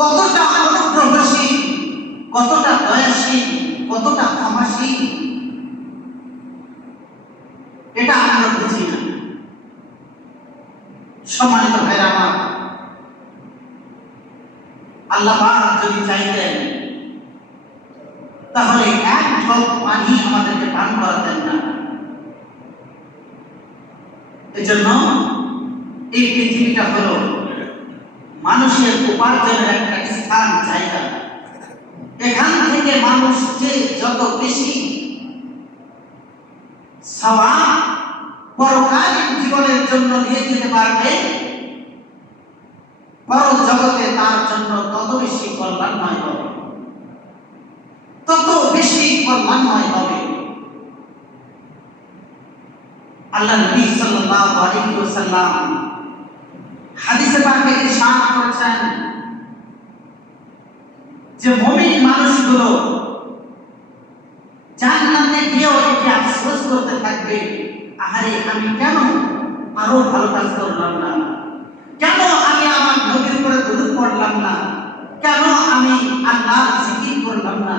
কতটা অনুগ্রহশীল, কতটা দয়াশীল, কতটা ক্ষমাশীল, এটা আমরা বুঝি না। সম্মানিত ভাইরা আমার, আল্লাহ পাক যদি চাইতেন তাহলে এক ঢোক পানি আমাদেরকে পান করাতেন না। এজন্য এই পৃথিবীটা হলো মানুষের উপার্জনের একটা স্থান, জায়গা। এখান থেকে মানুষ যে যত বেশি সওয়াব পরকালীন জীবনের জন্য নিয়ে যেতে পারবে, পর জগতে তার জন্য তত বেশি কল্যাণময় হবে, তত বেশি কল্যাণময় হবে। আল্লাহ নবী সাল্লাল্লাহু আলাইহি ওয়াসাল্লাম হাদিসে পাকে ইরশাদ করেছেন যে মুমিন মানুষগুলো জান্নাতে গিয়েও এটি আফসোস করতে থাকবে, আহারে আমি কেন আরো ভালো কাজ করলাম না, কেন আমি আমার নবীর উপরে দরুদ পড়লাম না, কেন আমি আল্লাহর জিকির করলাম না।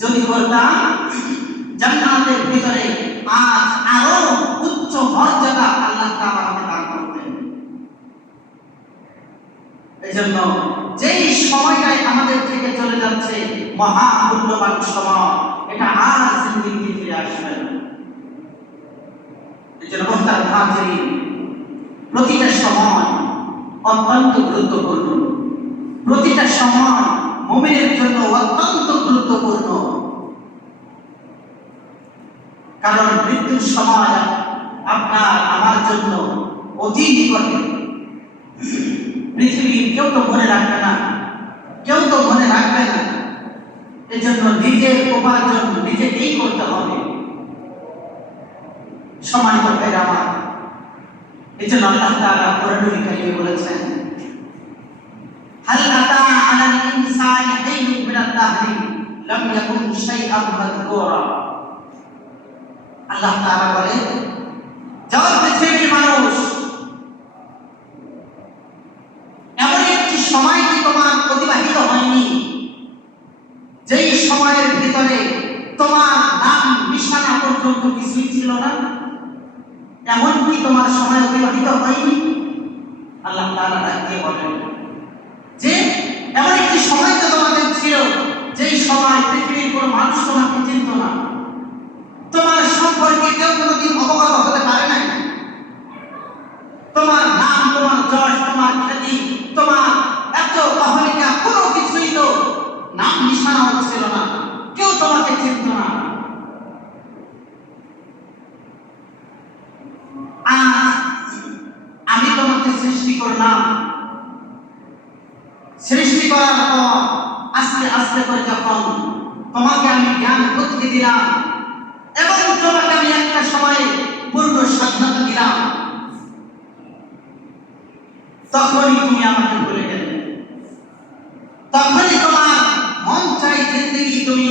যদি করতাম জান্নাতের ভিতরে আজ আরো উচ্চ মর্যাদা আল্লাহ তাআলা আমাকে দান করতেন। এজন্য যেই সময়টাই আমাদের থেকে চলে যাচ্ছে মহা মূল্যবান সময়, এটা আর জিন্দেগিতে ফিরে আসবে না। এজন্য মুহতারাম হাজিরিন, প্রতিটা সময় অত্যন্ত গুরুত্বপূর্ণ, প্রতিটা সময় মুমিনের জন্য অত্যন্ত গুরুত্বপূর্ণ। কারণ মৃত্যুর সময় আপনার আমার জন্য অতি নিকটে। পৃথিবীর কেউ তো মনে রাখবে না, কেউ তো মনে রাখবে না। এজন্য নিজের উপার্জন নিজেকেই করতে হবে। সম্মানিত ভাইরা আমার, এজন্য আল্লাহ তাআলা কোরআনুল কারীমে বলেছেন, হাল আতা আলাল ইনসানি হিনুন মিনাদ দাহরি লাম ইয়াকুন শাইআন মাযকুরা। আল্লাহ তাআলা বলেন, যাও পৃথিবীর মানুষ, এমন একটি সময় কি তোমার অতিবাহিত হয়নি যেই সময়ের ভিতরে তোমার নাম নিশানা পর্যন্ত কিছুই ছিল না? এমন কি তোমার সময় অতিবাহিত হয়নি? আল্লাহ তাআলা ডাকতে বলেন যে এমন একটি সময় তো তোমাদের ছিল যেই সময় পৃথিবীর কোনো মানুষ তোমাকে চিনত না, তোমার সম্পর্কে কেউ কোনোদিন অবগত হতে পারে নাই, তোমার নাম, তোমার যশ, তোমার খ্যাতি, তোমার এত অহমিকা কোনো কিছুই তো নাম নিশানা হচ্ছিল না, কেউ তোমাকে চিনত না। আমি তোমাকে সৃষ্টি করলাম, সৃষ্টি করার পর আস্তে আস্তে করে যখন তোমাকে আমি জ্ঞান বুদ্ধি দিলাম এবং তোমাকে আমি একটা সময়ে পূর্ণ স্বাধীনতা দিলাম, তখনই তুমি আমাকে ভুলে গেলে, তখনই তোমার মন চাই জিন্দেগি তুমি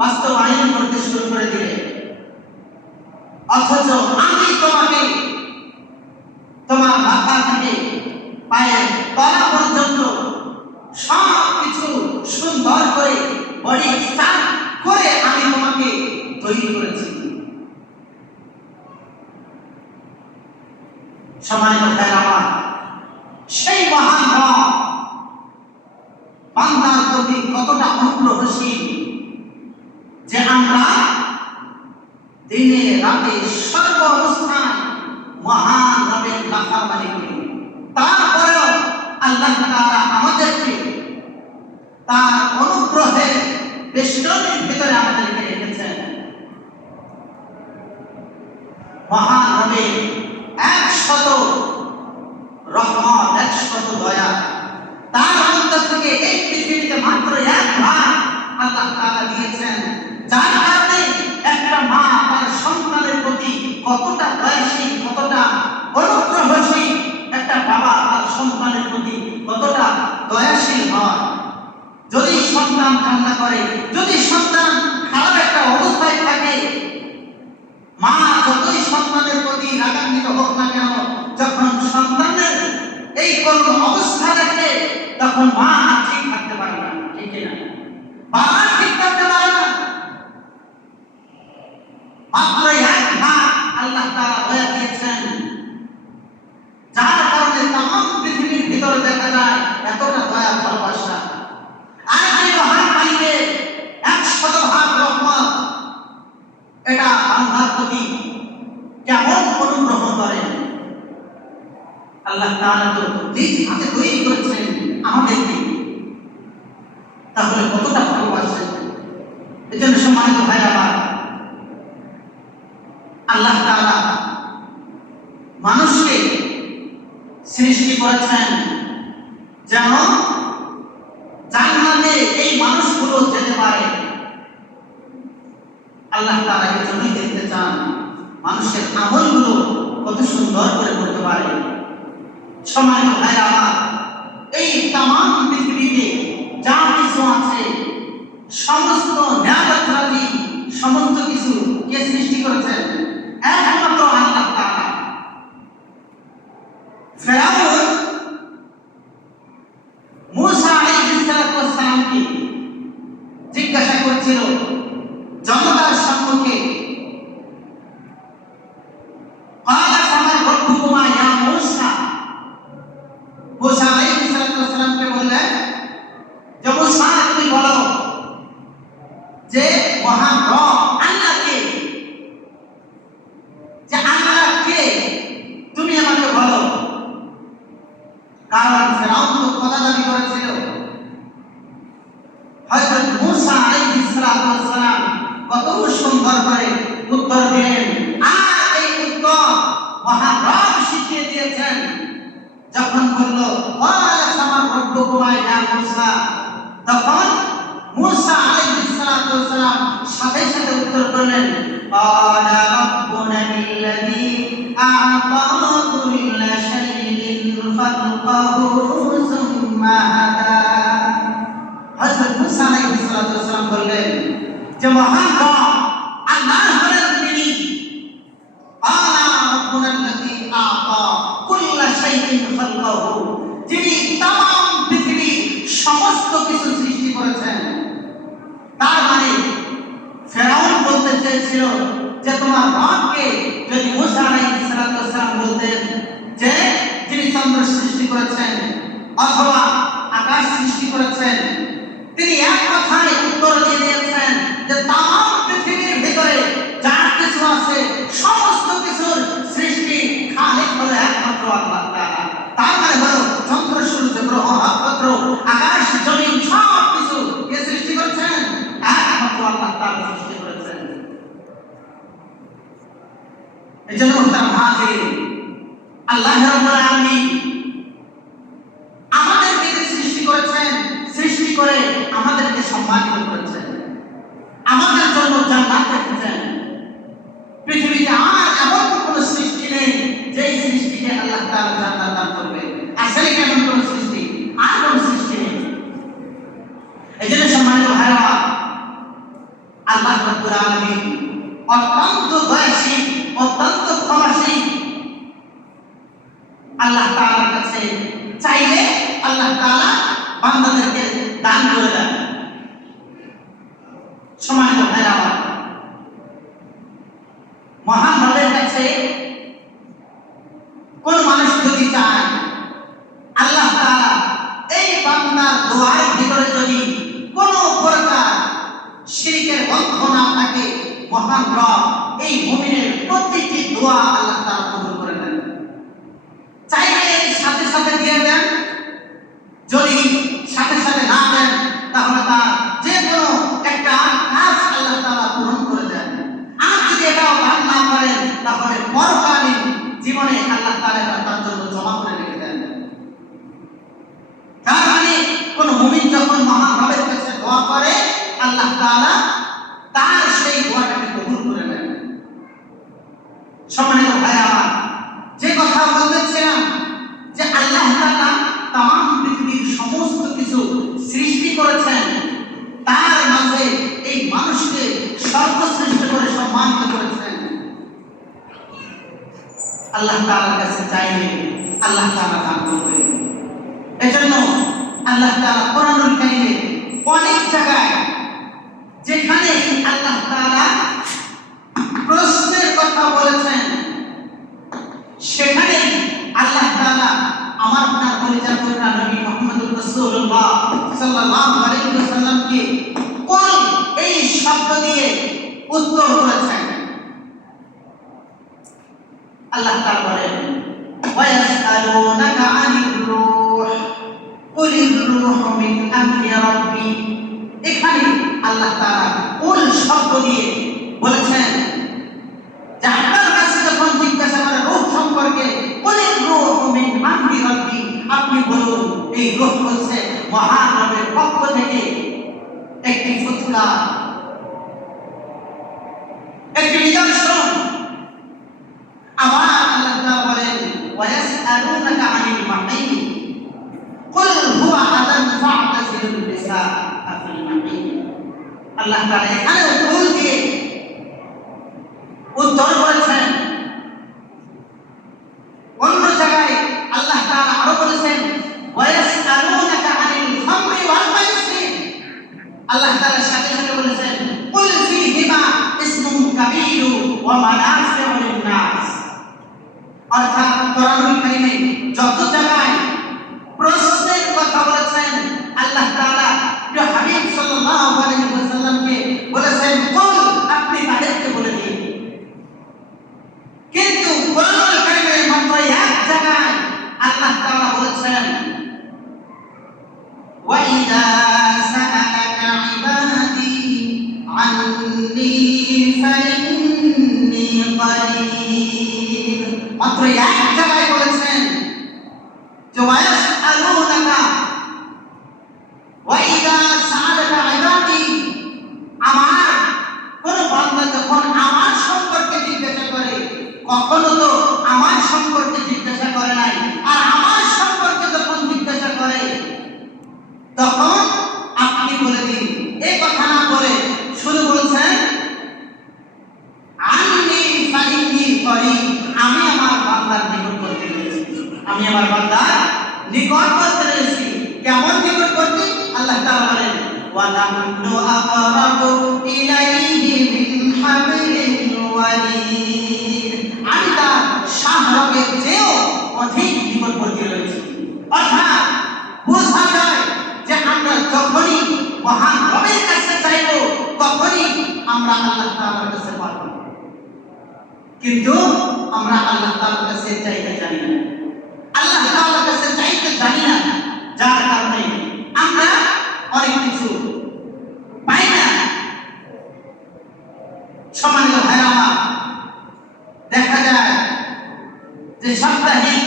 বাস্তবায়ন করতে শুরু করে দিলে। অথচ আমি তোমাকে তোমার মাথা থেকে পায়ের তলা পর্যন্ত সব কিছু সুন্দর করে বডি স্টার্ট করে আমি তোমাকে তৈরি করেছি। সম্মানিত ভাইরা আমার, সেই মহান রব বান্দার প্রতি কতটা অনুগ্রহশীল যে আমরা দিনে রাতে সর্ব অবস্থায় মহান রবের নাফরমানি করি, তারপরেও আল্লাহ তাআলা আমাদেরকে তার অনুগ্রহের বেষ্টনীর ভিতরে আমাদেরকে রেখেছেন। মহান রবের 100 রহমত, 100 দয়া, তার মধ্যে থেকে এই পৃথিবীতে মাত্র এক ভাগ আল্লাহ তাআলা দিয়েছেন, যার কারণে একটা মা তার সন্তানের প্রতি কতটা দয়াশীল, কতটা অনুগ্রহশীল, একটা বাবা তার সন্তানের প্রতি কতটা দয়াশীল হয়। যদি সন্তান কান্না করে, যদি সন্তান খারাপ একটা অবস্থায় থাকে, মা যতই সন্তানের প্রতি রাগান্বিত হোক না কেন, যখন সন্তানের এই করুণ অবস্থা দেখে তখন তখন মা আর ঠিক থাকতে পারে না, ঠিক কিনা? বাবা ঠিক থাকতে পারে না। মাত্র এক ভাগ আল্লাহ তাআলা দয়া দিয়েছেন, যার কারণে তামাম পৃথিবীর ভিতরে দেখা যায় এতটা দয়া ভালোবাসা। আর এই মহান মালিকে 100% রহমত, এটা বান্দার প্রতি কেমন অনুগ্রহ করেন। আল্লাহ তাআলা তো নিজ হাতে তৈরি করেছেন আমাদেরকে, তাহলে কতটা ভালোবাসেন। এজন্য সম্মানিত ভাইরা আমার, আল্লাহ তাআলা মানুষকে সৃষ্টি করেছেন যেন জান্নাতে এই মানুষগুলো যেতে পারে। আল্লাহ তাআলা এই জন্যই দেখতে চান মানুষের আমলগুলো কত সুন্দর করে করতে পারে। সম্মানিত ভাইরা আমার, এই তামাম পৃথিবীতে যা কিছু আছে সমস্ত নিয়ামত রাজি সমস্ত কিছু কে সৃষ্টি করেছেন? একমাত্র আল্লাহ তাআলা। ফেরাউন মূসা আলাইহিস সালামকে জিজ্ঞাসা করছিল জনতার সম্মুখে, ক্বালা ফামা রাব্বুকুমা ইয়া মূসা। মূসা আলাইহিস সালামকে বললেন যে মূসা, তুমি বলো যে মহান রব আল্লাহ কে, যে আল্লাহ কে, তুমি আমাকে বলো। কারণ ফেরাউন তো খোদা দাবি করেছিল। হযরত মূসা আলাইহিস সালাম কত সুন্দর করে উত্তর দিলেন, আর এই উত্তর মহান রব শিখিয়ে দিয়েছেন। যখন বলল ক্বালা ফামা রাব্বুকুমা ইয়া মূসা, তখন মূসা আলাইহিস সালাম সাথে সাথে উত্তর করলেন, ক্বালা রাব্বুনাল্লাযী আ'তা কুল্লা শাইইন খালকাহু সুম্মা হাদা। হযরত মূসা আলাইহিস সালাম বললেন যে মহান রব আল্লাহ হলেন তিনি, ক্বালা রাব্বুনাল্লাযী আ'তা কুল্লা শাইইন খালকাহু, যিনি तमाम পৃথিবীর সমস্ত কিছু সৃষ্টি করেছেন। তার মানে ফেরাউন বলতে চেয়েছিল যে তোমার রবকে যদি মূসা আলাইহিস সালাম বলতেন যে যিনি চন্দ্র সৃষ্টি করেছেন অথবা আকাশ সৃষ্টি করেছেন, তিনি এক কথায় উত্তর দিয়ে দিয়েছেন যে तमाम পৃথিবীর ভিতরে যা কিছু আছে সমস্ত কিছুর সৃষ্টি খালিক হলো একমাত্র আল্লাহ তাআলা। তার মানে হলো চন্দ্র সূর্য গ্রহ নক্ষত্র আকাশ জমিন সব কিছু কে সৃষ্টি করেছেন? একমাত্র আল্লাহ তাআলা সৃষ্টি করেছেন। এজন্য মুহতারাম হাজির, আল্লাহ রাব্বুল আলামিন আমাদেরকে সৃষ্টি করেছেন, সৃষ্টি করে আমাদেরকে সম্মানিত করেছেন, আমাদের জন্য জান্নাত রেখেছেন। পৃথিবীতে আর এমন কোন সৃষ্টি নেই যেই সৃষ্টিকে আল্লাহ তাআলা জান্নাত দান করবে। আসলে কেমন কোন সৃষ্টি? আর কোন সৃষ্টি নেই। এজন্য সম্মানিত ভাইরা, আল্লাহ রাব্বুল আলামিন অত্যন্ত দয়াশীল, অত্যন্ত ক্ষমাশীল। আল্লাহ তাআলার কাছে চাইলে আল্লাহ তাআলা বান্দাদেরকে দান করে দেন। সম্মানিত ভাইরা, মহান রবের কাছে কোন মানুষ যদি চায়, আল্লাহ তাআলা এই বান্দার দোয়ার ভিতরে যদি কোনো প্রকার শিরকের গন্ধ না থাকে, মহান রব এই মুমিনের প্রতিটি দোয়া আল্লাহ তাআলা কবুল করে নেন। চাইলে সাথে সাথে দিয়ে দেন, যদি সাথে সাথে না দেন তাহলে তার যে কোনো একটা কাজ আল্লাহ তাআলা পূরণ করে দেন। আর যদি এটাও দান না করেন তাহলে পরকালীন জীবনে আল্লাহ তাআলা তার জন্য জমা করে রেখে দেন। তার মানে কোন মুমিন যখন মহান রবের কাছে দোয়া করে, আল্লাহ তাআলা তার সেই দোয়াটাকে কবুল করে নেন। সম্মানিত ভাই আমার, যে কথা বলতেছিলাম যে আল্লাহ তাআলা तमाम পৃথিবীর সমস্ত কিছু সৃষ্টি করেছেন, তার মাঝে এই মানুষকে সর্বশ্রেষ্ঠ করে সম্মানিত করেছেন। আল্লাহ তাআলার কাছে চাইলে আল্লাহ তাআলা দান করবেন। এজন্য আল্লাহ তাআলা কোরআনুল কারীমে অনেক জায়গায় যেখানে আল্লাহ তাআলা প্রশ্নের কথা বলেছেন, সেখানে আল্লাহ তাআলা আমার আপনার পরিচয় করেন নবী মুহাম্মদুর রাসূলুল্লাহ সাল্লাল্লাহু আলাইহি ওয়াসাল্লামকে কোন এই শব্দ দিয়ে উত্তর করেছেন। আল্লাহ তাআলা বলেন ওয়ায়াসআলুনাকা আনির রূহ কুলির রূহু মিন আমরি রাব্বি। এখানে আল্লাহ তাআলা কোন শব্দ দিয়ে বলেছেন যে আপনার কাছে যখন জিজ্ঞাসা করে রূহ সম্পর্কে, কুলির রূহু মিন আমরি রাব্বি, আপনি বলুন এই রূহ হচ্ছে মহান রবের পক্ষ থেকে একটি ফুৎকার, একটি নিদর্শন। আবার আল্লাহ তাআলা বলেন ওয়ায়াসআলুনাকা আনিল মাহিদ কুল হুয়া আযান ফা'তাজিলুন নিসা ফিল মাহিদ। আল্লাহ তাআলা এখানে কুল দিয়ে উত্তর করেছেন। অন্য জায়গায় আল্লাহ তাআলা আরো বলেছেন ওয়ায়াসআলুনাকা আনিল খামরি ওয়াল মাইসির। আল্লাহ তাআলা সাথে সাথে বলেছেন কুল ফীহিমা ইসমুন কাবীরু ওয়া মানাফিউ লিন-নাস। অর্থাৎ কোরআনুল কারীমে যত জায়গায় প্রশ্নের কথা বলেছেন, আল্লাহ তাআলা প্রিয় হাবিব সাল্লাল্লাহু আলাইহি ওয়াসাল্লামকে বলেছেন কুল, আপনি তাদেরকে বলে দিন। কিন্তু কোরআনুল কারীমে মাত্র এক জায়গায় আল্লাহ তাআলা বলেছেন ওয়াইদা সাআলাকা ইবাদি আন্নী ফাইন্নী করিব। মাত্র এক জায়গায় বলেছেন যে ওয়ায়াসআলুনাকা ওয়াইদা সাআলাকা ইবাদি, আমার কোন বান্দা যখন আমার সম্পর্কে জিজ্ঞাসা করে, কখনো তো আমার সম্পর্কে জিজ্ঞাসা করে নাই, আর আমার সম্পর্কে যখন জিজ্ঞাসা করে তখন আপনি বলে দিন। এই কথা না বলে শুধু বলছেন আন্নী ফাইন্নী করিব, আমি আমার বান্দার নিকট করতে রয়েছি, আমি আমার বান্দার নিকট করতে রয়েছি। কেমন নিকট করতে? আল্লাহ তাআলা বলেন ওয়া নাহনু আকরাবু ইলাইহি মিন হাবলিল ওয়ারিদ, আমি তার শাহরগের চেয়েও অধিক নিকটবর্তী রয়েছি। অর্থাৎ বোঝা যায় যে আমরা যখনই মহান রবের কাছে চাইব তখনই আমরা আল্লাহ তাআলার কাছে পাব, কিন্তু আমরা আল্লাহ তাআলার কাছে চাইতে জানি না, আল্লাহ তাআলার কাছে চাইতে জানি না, যার কারণে আমরা অনেক কিছু পাই না। সম্মানিত ভাইরা আমার, দেখা যায় যে সাপ্তাহিক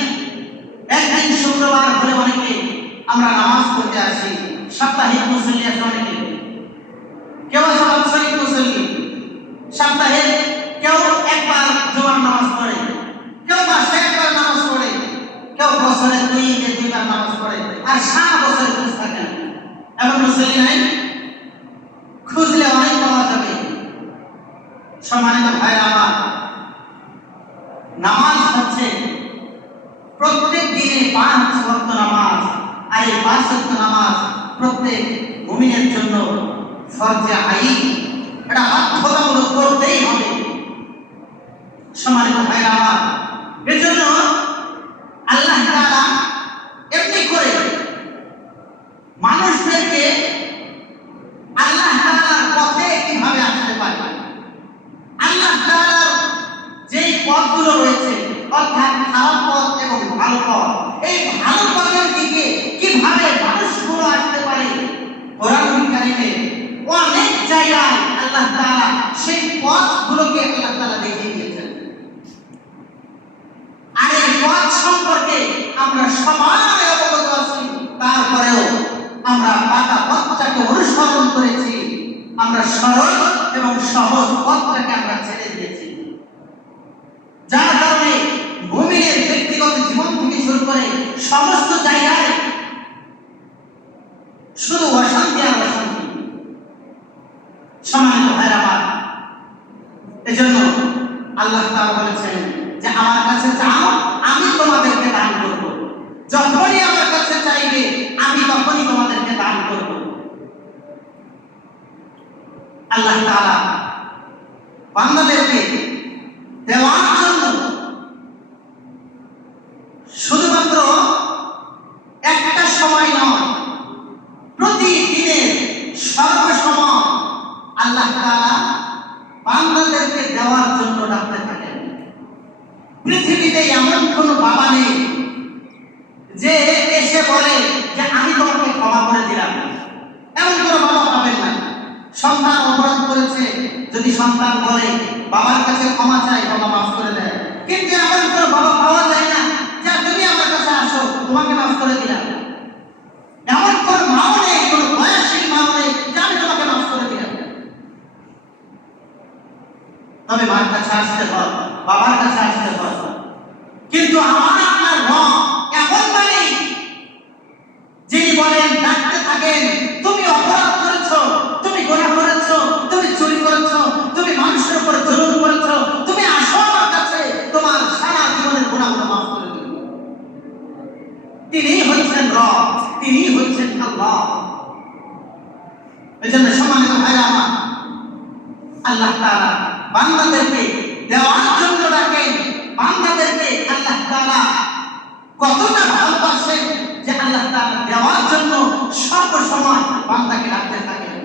একদিন শুক্রবার হলে অনেকে আমরা নামাজ পড়তে আসি, সাপ্তাহিক মুসল্লি আছে অনেকে, কেউ আছে বাৎসরিক মুসল্লি, সপ্তাহে কেউ একবার জুমার নামাজ পড়ে, কেউ মাসে একবার নামাজ পড়ে, কেউ বছরে দুইবার নামাজ পড়ে, আর সারা বছর খুঁজ থাকে না। এমন মুসল্লি নাই? খুঁজলে অনেক পাওয়া যাবে। সম্মানিত ভাইরা আমার, নামাজ হচ্ছে প্রত্যেক দিনে 5 ওয়াক্ত নামাজ, আর এই 5 ওয়াক্ত নামাজ প্রত্যেক মুমিনের জন্য ফরজে আইন, এটা বাধ্যতামূলক করতেই হবে। সম্মানিত ভাইরা আমার, এজন্য আল্লাহ তাআলা এমনি করে মানুষদেরকে আল্লাহ তাআলার পথে কিভাবে আসতে পারে, আল্লাহ তাআলার যেই পথগুলো রয়েছে, অর্থাৎ খারাপ পথ এবং ভালো পথ, এই ভালো পথের দিকে কিভাবে মানুষগুলো আসতে পারে, কোরআনুল কারীমে অনেক জায়গায় আল্লাহ তাআলা সেই পথগুলোকে আল্লাহ তাআলা দেখিয়ে দিয়েছেন। আর এই পথ সম্পর্কে আমরা সবাই অবগত আছি, তারপরেও আমরা পাকা পথটাকে অনুসরণ করেছি, আমরা সরল এবং সহজ পথটাকে আমরা ছেড়ে দিয়েছি, যার কারণে মুমিনের ব্যক্তিগত জীবন থেকে শুরু করে সমস্ত জায়গায় শুধু অশান্তি আর অশান্তি। সম্মানিত ভাইরা আমার, এজন্য আল্লাহ তাআলা বলেছেন যে আমার কাছে চাও, আমি তোমাদেরকে দান করব। যখনই আমার কাছে চাইবে আমি তখনই আল্লাহ তাআলা বান্দাদেরকে দেওয়ার জন্য শুধুমাত্র একটা সময় নয়, প্রতিদিনের সর্বসময় আল্লাহ তাআলা বান্দাদেরকে দেওয়ার জন্য ডাকতে থাকেন। পৃথিবীতে এমন কোনো বাবা নেই যে এসে বলে যে আমি তোমাকে ক্ষমা করে দিলাম, এমন কোনো বাবা পাবেন না। সন্তান অপরাধ করেছে, যদি সন্তান বলে বাবার কাছে ক্ষমা চাই, বাবা মাফ করে দেয়। কিন্তু এমন কোনো বাবা পাওয়া যায় না যে তুমি আমার কাছে আসো, তোমাকে মাফ করে দিলাম। এমন কোনো মাও নেই, কোনো বয়সী মাও নেই যে আমি তোমাকে মাফ করে দিলাম। তবে মার কাছে আসতে হয়, বাবার কাছে আসতে হয়। কিন্তু আমার আপনার রব এমন মালিক যিনি বলেন, ডাকতে থাকেন, তুমি অপরাধ করেছো, তুমি গুনাহ করেছো, তুমি চুরি করেছো, তুমি মানুষের উপর জুলুম করেছো, তুমি আসো আমার কাছে, তোমার সারা জীবনের গুনাহগুলো মাফ করে দেব। তিনিই হচ্ছেন রব, তিনিই হচ্ছেন আল্লাহ। এজন্য সম্মানিত ভাইরা আমার, আল্লাহ তাআলা বান্দাদেরকে দেওয়ার জন্য ডাকেন। বান্দাদেরকে আল্লাহ তাআলা কতটা ভালোবাসেন যে আল্লাহ তাআলা দেওয়ার জন্য সর্বসময় বান্দাকে ডাকতে থাকেন।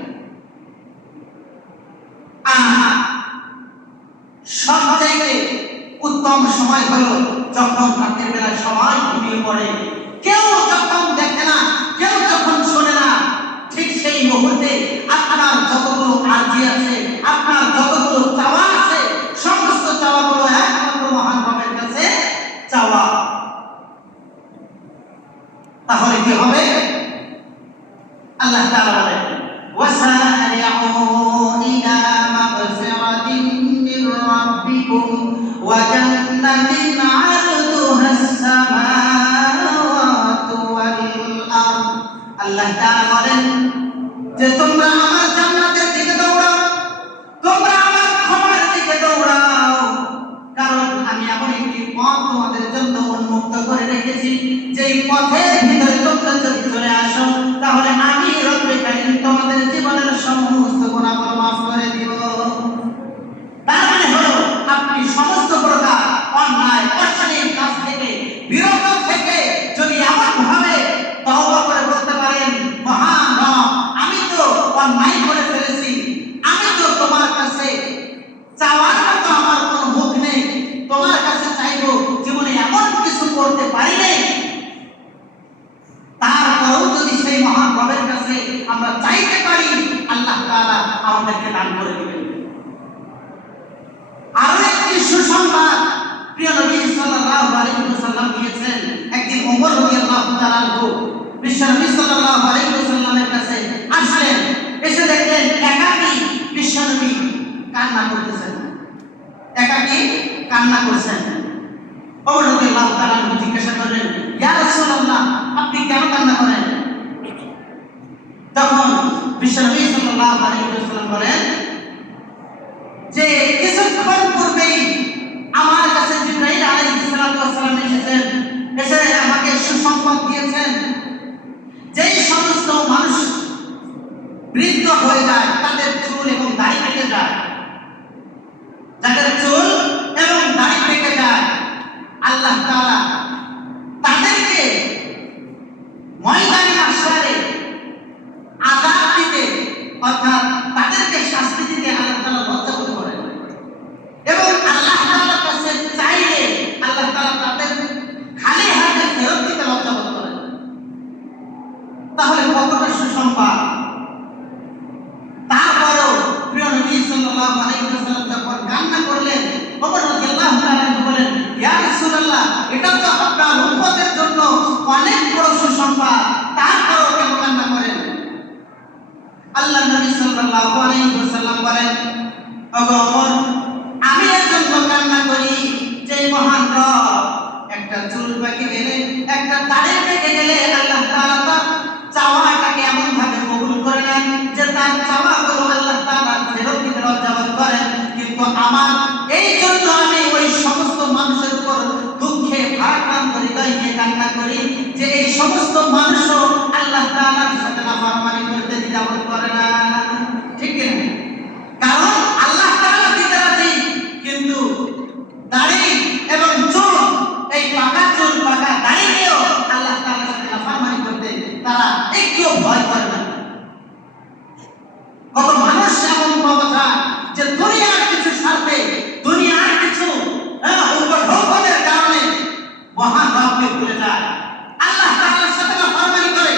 আর সবচাইতে উত্তম সময় হলো যখন রাতের বেলা সবাই ঘুমিয়ে পড়ে, কেউ যখন দেখে না, কেউ যখন শোনে না, ঠিক সেই মুহূর্তে আপনার যতগুলো আরজি আছে, আপনার যতগুলো চাওয়া আছে, সমস্ত চাওয়াগুলো একমাত্র মহান রবের কাছে চাওয়া। তাহলে কি হবে? আল্লাহ তাআলা বলেন, ওয়াসারি'উ ইলা মাগফিরাতিন মির রাব্বিকুম ওয়া জান্নাতিন 'আরদুহাস সামাওয়াতু ওয়াল আরদ। আল্লাহ তাআলা বলেন যে তোমরা আমার জান্নাতের দিকে দৌড়াও, তোমরা আমার ক্ষমার দিকে দৌড়াও, কারণ আমি এমন একটি পথ তোমাদের জন্য উন্মুক্ত করে রেখেছি, যেই পথের ভিতরে তোমরা যদি চলে আসো, তাহলে আমি রব্বে কারীম তোমাদের জীবনের সমস্ত গুনাহগুলো মাফ করে দিব। তার মানে হলো আপনি সমস্ত প্রকার অন্যায় অশ্লীল কাজ থেকে বিরত থেকে যদি এমন ভাবে তওবা করে বলতে পারেন, মহান রব, আমি তো অন্যায় করে ফেলেছি, আমি তো তোমার কাছে চাওয়ার মতো আমার কোনো মুখ নেই, তোমার কাছে চাইবো, জীবনে এমন কিছু করতে পারি নাই, তারপরেও যদি সেই মহান রবের কাছে আমরা চাইতে পারি, আল্লাহ তাআলা আমাদেরকে দান করে দিবেন। আরো একটি সুসংবাদ প্রিয় নবী সাল্লাল্লাহু আলাইহি ওয়াসাল্লাম দিয়েছেন। একদিন ওমর রাদিয়াল্লাহু তাআলা আনহু বিশ্বনবী সাল্লাল্লাহু আলাইহি ওয়াসাল্লামের কাছে আসলেন, এসে দেখলেন একাকী বিশ্বনবী কান্না করতেছেন, একাকী কান্না করছেন। ওমর রাদিয়াল্লাহু তাআলা আনহু জিজ্ঞাসা করলেন, ইয়া রাসূলুল্লাহ, আপনি কেন কান্না করেন? তখন বিশ্বনবী সাল্লাল্লাহু আলাইহি ওয়াসাল্লাম বলেন যে কিছুক্ষণ পূর্বেই আমার কাছে জিবরাইল আলাইহিস সালাম এসেছেন, এসে আমাকে সুসংবাদ দিয়েছেন, যেই সমস্ত মানুষ বৃদ্ধ হয়ে যায়, তাদের চুল এবং দাড়ি পেকে যায়, যাদের চুল এবং দাড়ি পেকে যায়, আল্লাহ তাআলা তাদেরকে ময়দানে মাহশারে আযাব দিতে, অর্থাৎ তাদেরকে শাস্তি দিতে আল্লাহ তাআলা লজ্জা বোধ করেন এবং আল্লাহ তাআলার কাছে চাইলে আল্লাহ তাআলা তাদের খালি হাতে ফেরত দিতে লজ্জা বোধ করেন। তাহলে কতটা সুসংবাদ! তারপরও প্রিয় নবী সাল্লাল্লাহু আলাইহি ওয়াসাল্লাম যখন কান্না করলেন, ওমর রাদিয়াল্লাহু তাআলা বলেন, ইয়া রাসূলুল্লাহ, এটা তো আপনার উম্মতের জন্য অনেক বড় সুসংবাদ, তারপরও কেন কান্না করেন? আল্লাহ নবী সাল্লাল্লাহু আলাইহি ওয়াসাল্লাম বলেন, ওগো ওমর, আমি এর জন্য কান্না করি যে মহান রব একটা চুল পেকে গেলে, একটা দাড়ি পেকে গেলে আল্লাহ তাআলা তার চাওয়াটাকে এমন ভাবে কবুল করে নেন যে তার চাওয়াগুলো আল্লাহ তাআলা ফেরত দিতে লজ্জাবোধ করেন। কিন্তু আমার এই জন্য আমি ওই সমস্ত মানুষের উপর দুঃখে ভারাক্রান্ত হৃদয় নিয়ে কান্না করি যে এই সমস্ত মানুষও আল্লাহ তাআলার সাথে নাফরমানি করতে দ্বিধাবোধ করে না। ঠিক কিনা? তারা একটু ভয় করে না। কত মানুষ এমন পাওয়া যায় যে দুনিয়ার কিছু স্বার্থে, দুনিয়ার কিছু উপঢৌকনের কারণে মহান রবকে ভুলে যায়, আল্লাহ তাআলার সাথে নাফরমানি করে।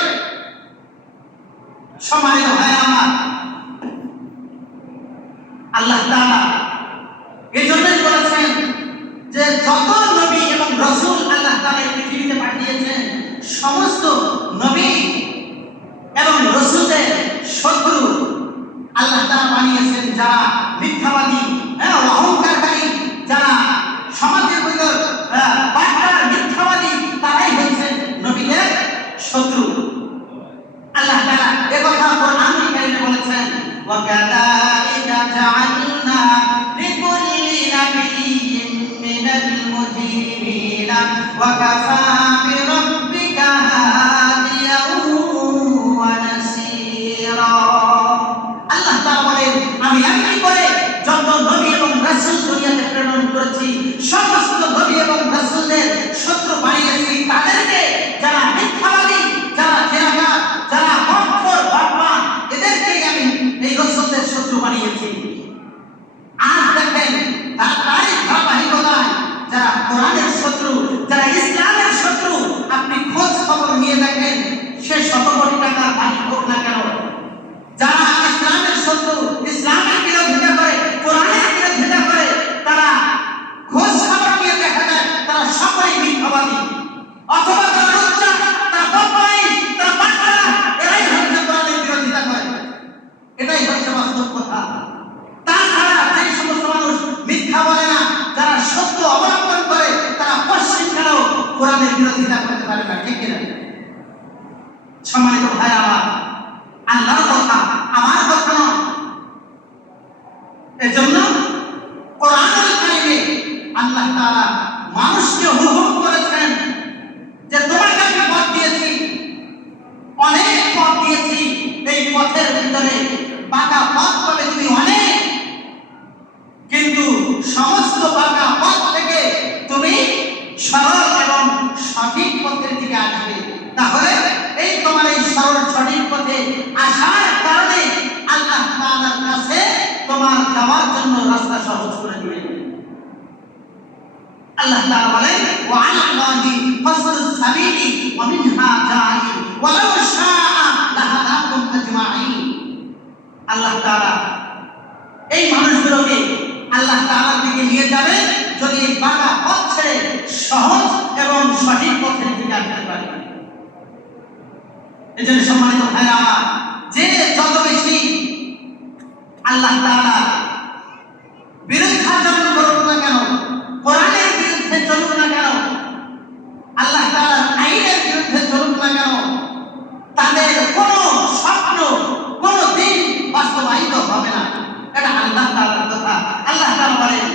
সম্মানিত ভাই আমার, আল্লাহ তাআলা এজন্যই বলেছেন যে যত নবী এবং রাসূল আল্লাহ তাআলা এই পৃথিবীতে পাঠিয়েছেন, সমস্ত নবী এবং রাসূলদের শত্রু আল্লাহ তাআলা বানিয়েছেন যারা মিথ্যাবাদী, অহংকারী, যারা সমাজের ভিতর বাটপার মিথ্যাবাদী, তারাই হচ্ছেন নবীদের শত্রু। আল্লাহ তাআলা এই কথা কোরআনুল কারীমে বলেছেন, ওয়া কাযালিকা জাআলনা লিকুল্লি নাবিয়্যিন মিনাল মুজরিমিনা ওয়া কাফা বিরাব্বিকা হাদিয়ান ওয়া নাসীরা। আল্লাহ তাআলা বলেন, আমি এমনি করে যত নবী এবং রাসূল দুনিয়াতে প্রেরণ করেছি, সমস্ত নবী এবং রাসূলদের শত্রু বানিয়েছি তাদেরকে, যারা মিথ্যাবাদী, যারা জেনাকার, যারা মক্ফর বাটপার, এদেরকেই আমি এই রাসূলদের শত্রু বানিয়েছি। আজ দেখেন তারই ধারাবাহিকতায় যারা কোরআনের শত্রু, যারা ইসলামের শত্রু, আপনি খোঁজ খবর নিয়ে দেখেন সে শত কোটি টাকার মালিক হোক না কেন, যারা ইসলামের শত্রু, ইসলামের বিরোধিতা করে, কোরআনের বিরোধিতা করে, তারা খোঁজ খবর নিয়ে দেখা যায় তারা সকলেই মিথ্যাবাদী, অথবা তারা লজ্জা, তারা বদমাই, তারা বাটপার, এরাই হচ্ছে কোরআনের বিরোধিতা করে। এটাই হচ্ছে বাস্তব কথা। তাছাড়া যে সমস্ত মানুষ মিথ্যা বলে না, যারা সত্য অবলম্বন করে, তারা পশ্চিম কালেও কোরআনের বিরোধিতা করতে পারে না, ঠিক কিনা? সম্মানিত ভাই আমার, আল্লাহর কথা, আমার কথা নয়। এজন্য কোরআনুল কারীমে আল্লাহ তাআলা মানুষকে হুকুম করেছেন যে তোমাকে আমি পথ দিয়েছি, অনেক পথ দিয়েছি, এই পথের ভিতরে বাঁকা পথ পাবে তুমি অনেক, কিন্তু সমস্ত বাঁকা পথ থেকে তুমি সরল এবং সঠিক পথের দিকে আসবে। তাহলে এই তোমার এই সরল সঠিক পথে আসার কারণে আল্লাহ তাআলার কাছে তোমার যাওয়ার জন্য রাস্তা সহজ করে দিবেন। আল্লাহ তাআলা বলেন, ওয়া আলাল্লাহি ফাসলুস সাবিলি ওয়া মিনহা জাইল ওয়া লাউ শাআ লাহাদাকুম আজমাইন। আল্লাহ তাআলা এই মানুষগুলোকে আল্লাহ তাআলার দিকে নিয়ে যাবে যদি এই বাঁকা পথ ছেড়ে সহজ এবং সঠিক পথের দিকে আসতে পারে। এজন্য সম্মানিত ভাইরা আমার, যে যত বেশি আল্লাহ তাআলা বিরুদ্ধাচরণ করুক না কেন, কোরআনের বিরুদ্ধে চলুক না কেন, আল্লাহ তাআলার আইনের বিরুদ্ধে চলুক না কেন, তাদের কোনো স্বপ্ন কোনো দিন বাস্তবায়িত হবে না। এটা আল্লাহ তাআলার কথা। আল্লাহ তাআলা বলেন,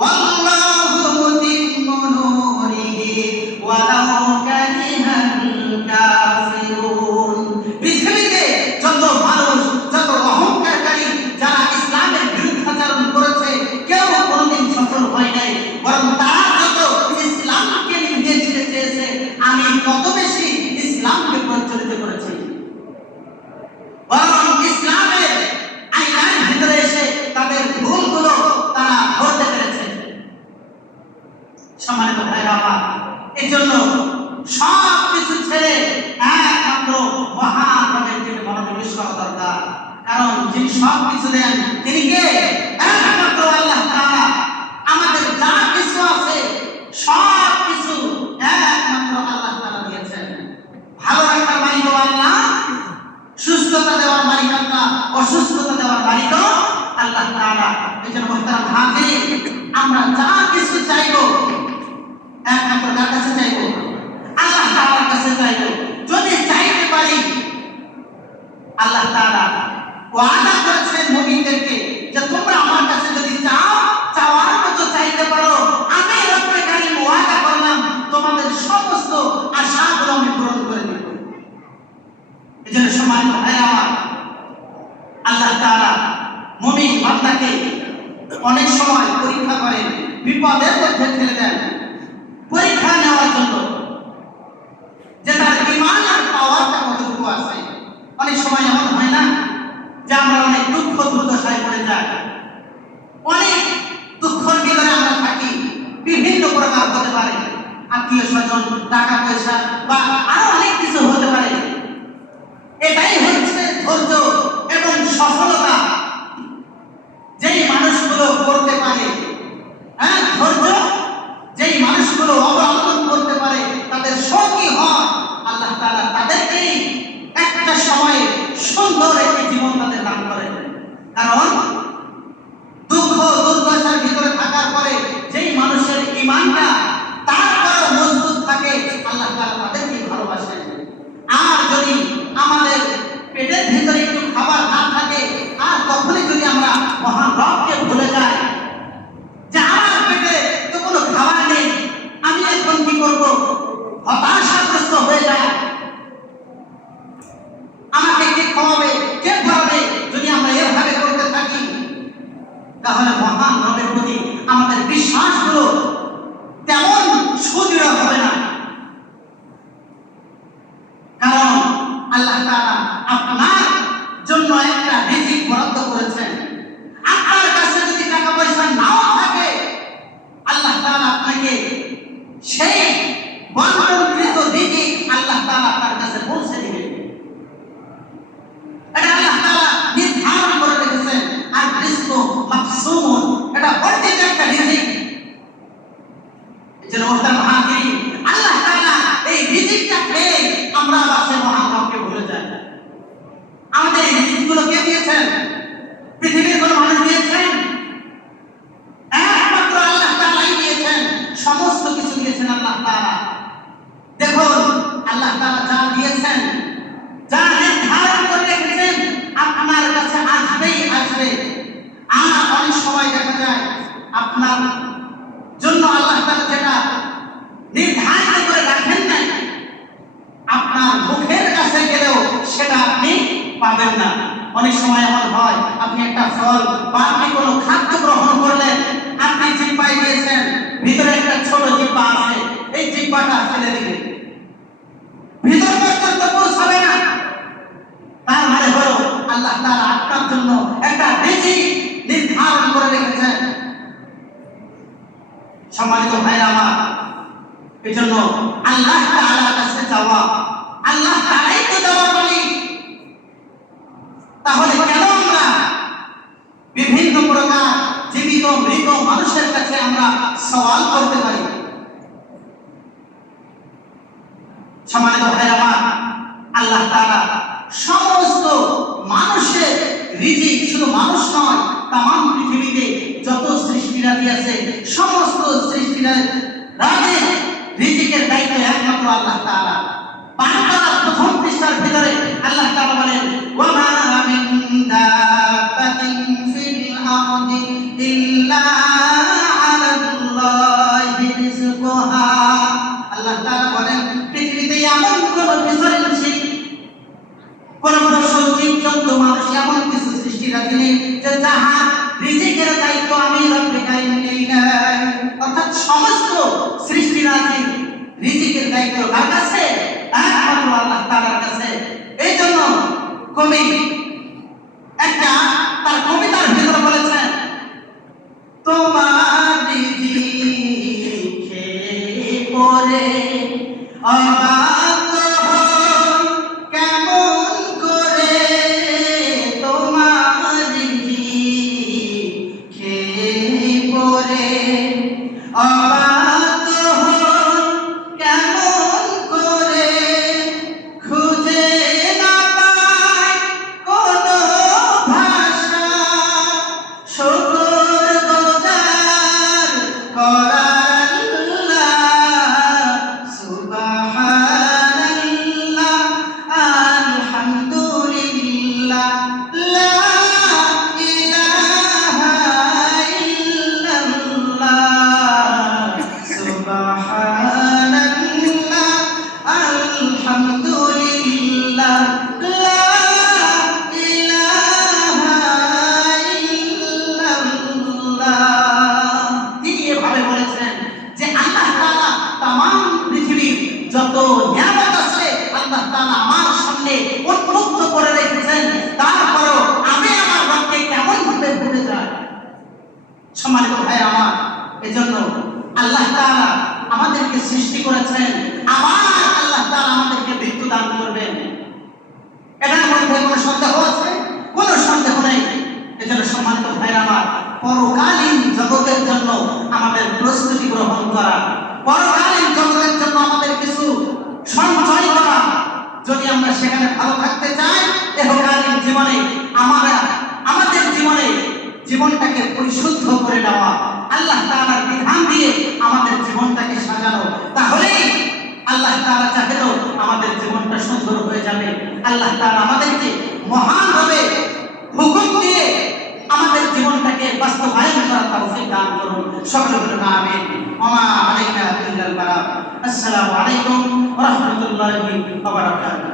ওয়াল্লাহু মুতিম্মু নূরিহি ওয়ালাউ কারিহাল কাফিরুন। পৃথিবীতে যত মানুষ, যত অহংকারী, যারা ইসলামের বিরুদ্ধাচরণ করেছে, কেউ কোনোদিন সফল হয় নাই, বরং তারা যত ইসলামকে নিয়ে যেতে চেয়েছে, আমি তত বেশি ইসলামকে প্রচলিত করেছি, বরং ইসলামের আইনের ভিতরে এসে তাদের ভুলগুলো তারা ধরতে পেরেছে। সম্মানিত ভাইরা আমার, এই জন্য সব কিছু ছেড়ে একমাত্র মহান রবের দিকে মনোনিবেশ করা দরকার। কারণ যিনি সব কিছু দেন তিনি কে? একমাত্র আল্লাহ তাআলা। আমাদের যা কিছু আছে সব কিছু একমাত্র আল্লাহ তাআলা দিয়েছেন। ভালো রাখার মালিক আল্লাহ, সুস্থতা দেওয়ার মালিক আল্লাহ, অসুস্থতা দেওয়ার মালিক আল্লাহ তাআলা। এজন্য মুহতারাম হাজিরিন, আমরা যা কিছু চাইবো একমাত্র কার কাছে চাইবো? আল্লাহ তাআলার কাছে চাইবো। যদি চাইতে পারি, আল্লাহ তাআলা ওয়াদা করেছেন মুমিনদেরকে যে তোমরা আমার কাছে যদি চাও, চাওয়ার মতো চাইতে পারো, আমি রব্বুল কারীম ওয়াদা করলাম তোমাদের সমস্ত আশাগুলো আমি পূরণ করে দেব। এজন্য সম্মানিত ভাইরা আমার, আল্লাহ তাআলা মুমিন বান্দাকে অনেক সময় পরীক্ষা করেন, বিপদের মধ্যে ঠেলে দেন পরীক্ষা নেওয়ার জন্য যে তার ঈমান আর পাওয়ারটা কত অনেক সময় এমন হয় না যে আমরা অনেক দুঃখ দুর্দশায় পড়ে যাই, অনেক দুঃখের ভিতরে আমরা থাকি। বিভিন্ন প্রকার হতে পারে, আত্মীয় স্বজন, টাকা পয়সা বা আরো অনেক কিছু হতে পারে। এটাই হচ্ছে ধৈর্য এবং সফলতা। যেই মানুষগুলো করতে পারে, হ্যাঁ, ধৈর্য যেই মানুষগুলো অবলম্বন করতে পারে, তাদের সঙ্গী হয় আল্লাহ তাআলা তাদেরকেই একটা সময়ে সুন্দর একটি জীবন তাদের দান করে। কারণ দুঃখ দুর্দশার ভিতরে থাকার পরে যেই মানুষের ঈমানটা তারপর মজবুত থাকে, আল্লাহ তাআলা তাদেরকে ভালোবাসেন। আর যদি আমাদের পেটের ভিতরে একটু খাবার না থাকে, আর তখনই যদি আমরা মহান রবকে ভুলে যাই যে আমার পেটে তো কোনো খাবার নেই, আমি এখন কি করব, হতাশাগ্রস্ত হয়ে যায়, আমাকে কে খাওয়াবে, কে খাওয়াবে, যদি আমরা এভাবে করতে থাকি, তাহলে মহান রবের প্রতি আমাদের বিশ্বাসগুলো তেমন সুদৃঢ় হবে না। কারণ আল্লাহ তাআলা আপনার জন্য একটা রিজিক বরাদ্দ করেছেন। আপনার কাছে যদি টাকা পয়সা নাও থাকে, আল্লাহ তাআলা আপনাকে সেই বন্টনকৃত রিজিক আল্লাহ তাআলা আপনার কাছে পৌঁছে দিবেন। এটা আল্লাহ তাআলা নির্ধারণ করে রেখেছেন। আর রিজকু মাকসুমুন, এটা বর্ধিত একটা রিজিক। যেন ওটা মহাগিরি আল্লাহ তাআলা এই রিজিকটা পেয়ে আমরা আবার সেই মহান রবকে ভুলে যাই। আমাদের এই রিজিকগুলো কে দিয়েছেন? পৃথিবীর কোনো মানুষ দিয়েছেন? একমাত্র আল্লাহ তাআলাই দিয়েছেন। সমস্ত কিছু দিয়েছেন আল্লাহ তাআলা। দেখুন আল্লাহ তাআলা যা দিয়েছেন, যা নির্ধারণ করে রেখেছেন, আপনার কাছে আসবেই আসবে। আর অনেক সময় দেখা যায় আপনার জন্য আল্লাহ তাআলা যেটা নির্ধারণ করে রাখেন না, আপনার মুখের কাছে গেলেও সেটা আপনি পাবেন না। অনেক সময় এমন হয়, আপনি একটা ফল বা আপনি কোনো খাদ্য গ্রহণ করলেন, আপনি জিহ্বায় দিয়েছেন, ভিতরে একটা ছোট জিহ্বা আছে, এই জিহ্বাটা ফেলে দিলেন, ভিতর পর্যন্ত পৌঁছাবে না। তার মানে হলো আল্লাহ তাআলা আপনার জন্য একটা রিজিক নির্ধারণ করে রেখেছেন। সম্মানিত ভাইরা আমার, এজন্য আল্লাহ তাআলার কাছে যাওয়া, আল্লাহ তাআলাই তো দেওয়ার মালিক। তাহলে কেন আমরা বিভিন্ন প্রকার জীবিত মৃত মানুষের কাছে আমরা সওয়াল করতে পারি? সম্মানিত ভাইরা আমার, আল্লাহ তাআলা সমস্ত মানুষের রিজিক, শুধু মানুষ নয়, তামাম পৃথিবীতে যত সৃষ্টিরাজি আছে, সমস্ত সৃষ্টিরাজির রিজিকের দায়িত্ব একমাত্র আল্লাহ তাআলা। বারাকার প্রথম পৃষ্ঠার ভিতরে আল্লাহ তাআলা বলেন, ওয়া মা মিন দাব্বাতিন ফিল আরদি ইল্লা আলাল্লাহি রিজকুহা। আল্লাহ তাআলা বলেন, পৃথিবীতে এমন কোন সৃষ্টি, কোন সজীব জন্তু, মানুষ, এমন কিছু সৃষ্টিরাজি নেই যে যাহার রিজিকের দায়িত্ব আমি রব্বুল কারীম নেই নাই। অর্থাৎ সমস্ত সৃষ্টিরাজি রিজিকের দায়িত্ব কার কাছে? একমাত্র আল্লাহ তাআলার কাছে। এই জন্য কবি একটা তার কবিতার ভিতরে বলেছেন, তোমার রিজিক খেয়ে পরে অবাক হই কেমন করে, তোমার রিজিক খেয়ে পরে অবাক হই কেমন করে, খুঁজে না পাই প্রস্তুতি গ্রহণ করা, পরকালীন জগতের জন্য আমাদের কিছু সঞ্চয় করা। যদি আমরা সেখানে ভালো থাকতে চাই, ইহকালীন জীবনে আমাদের জীবনটাকে পরিশুদ্ধ করে নেওয়া, আল্লাহ তাআলার বিধান দিয়ে আমাদের জীবনটাকে সাজানো, তাহলেই আল্লাহ তাআলা চাইলেও আমাদের জীবনটা সুন্দর হয়ে যাবে। আল্লাহ তাআলা আমাদেরকে মহানভাবে হুকুম দিয়ে আমাদের জীবনটাকে বাস্তবায়ন করার তৌফিক দান করুন। সকলে বলুন আমিন। ওয়া মা আলাইনা ইল্লাল বালাগ। আসসালামু আলাইকুম ওয়া রাহমাতুল্লাহি ওয়া বারাকাতুহু।